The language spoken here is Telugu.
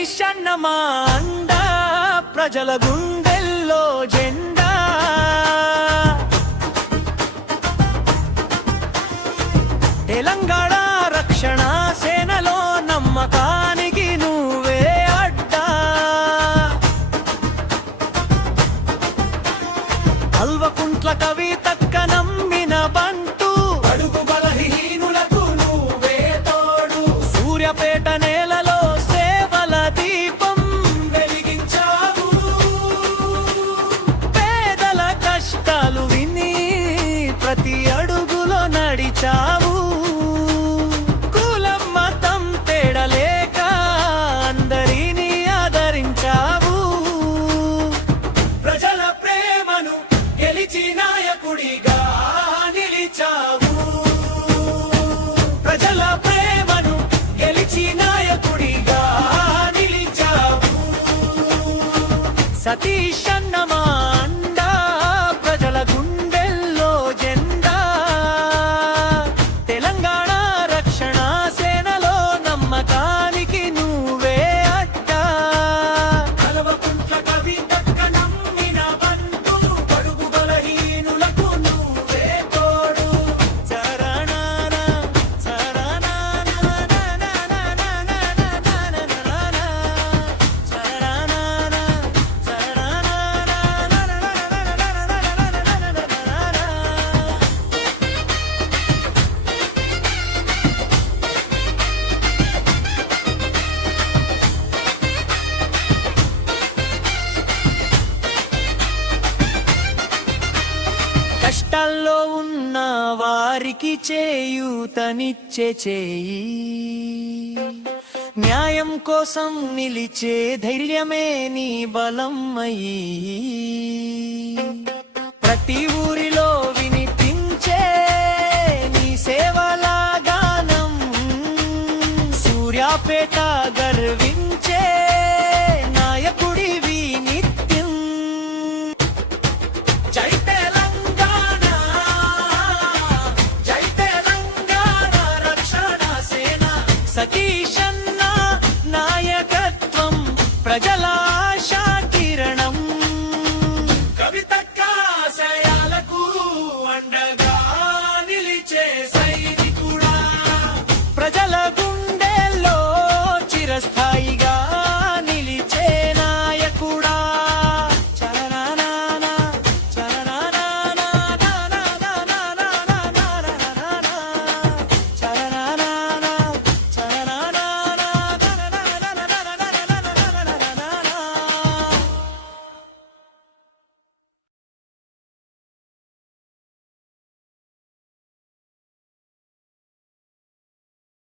సతీష్ అన్న మా అండ, ప్రజల గుండెల్లో జెండా. తెలంగాణ రక్షణ సేనలో నమ్మకానికి నువ్వే అడ్డా. అల్వకుంట్ల కవితక్క నమ్మిన బంటు, అడుగు బలహీనులకు నువ్వే తోడు. సూర్యాపేట నేలలో సేవల దీపం వెలిగించావు. పేదల కష్టాలు విని ప్రతి అడుగులో నడిచావు. కులం మతం తేడలేక అందరినీ ఆదరించావు. ప్రజల ప్రేమను గెలిచి నాయకుడిగా నిలిచావు. ప్రజల ప్రేమను గెలిచి నాయకుడిగా నిలిచావు. సతీష్ అన్న మా అండ, ప్రజల గుండెల్లో జెండా. తెలంగాణ రక్షణ సేనలో నమ్మకానికి నువ్వే అడ్డా. కల్వకుంట్ల కవితక్క నమ్మిన బంటు, బడుగు బలహీనులకు నువ్వే తోడు. చరణాన చరణాన కష్టాల్లో ఉన్న వారికి చేయూతనిచ్చే చేయి. న్యాయం కోసం నిలిచే ధైర్యమే నీ బలం అయ్యి. ప్రతి ఊరిలో వినిపించే నీ సేవల గానం. సూర్యాపేట గర్వించే నాయకుడివి నిత్యం. జై తెలంగాణ, జై తెలంగాణ రక్షణ సేన. సతీష్ అన్న నాయకత్వం, ప్రజల